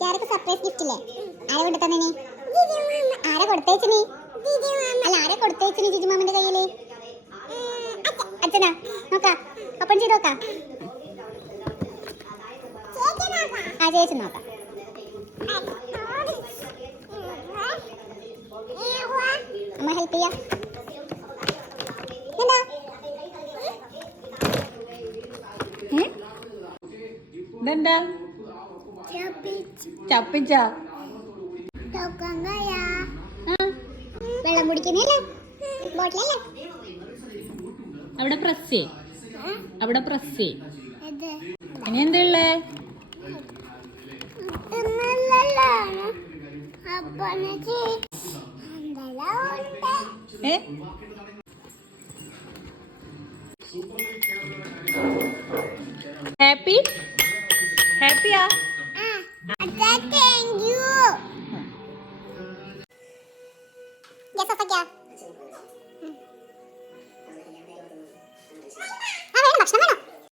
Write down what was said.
ക്യാരക്ക് surprise gift ഇല്ലേ? ആരെ കൊണ്ട് തന്നെ നീ? ആരെ കൊടുത്തേച്ചു നീ? അല്ല ആരെ കൊടുത്തേച്ചു നീ ജിജു മാമന്റെ കയ്യില്? അച്ഛനാ? നോക്കാ ഓപ്പൺ ചെയ്ത് നോക്കാ. ആ ചേച്ചി നോക്കാം. അമ്മ ഹെൽപ്പ് ചെയ്യാ. എന്താ ഇതെന്താ? ചപ്പിച്ച വെള്ളം കുടിക്കുന്നല്ലേ? ബോട്ടിലല്ലേ? അവിടെ പ്രസ് ചെയ്. അവിടെ പ്രസ് ചെയ്. ഇനി എന്താ ഉള്ളേ? ഹാപ്പി ഹാപ്പിയാ? Thank U.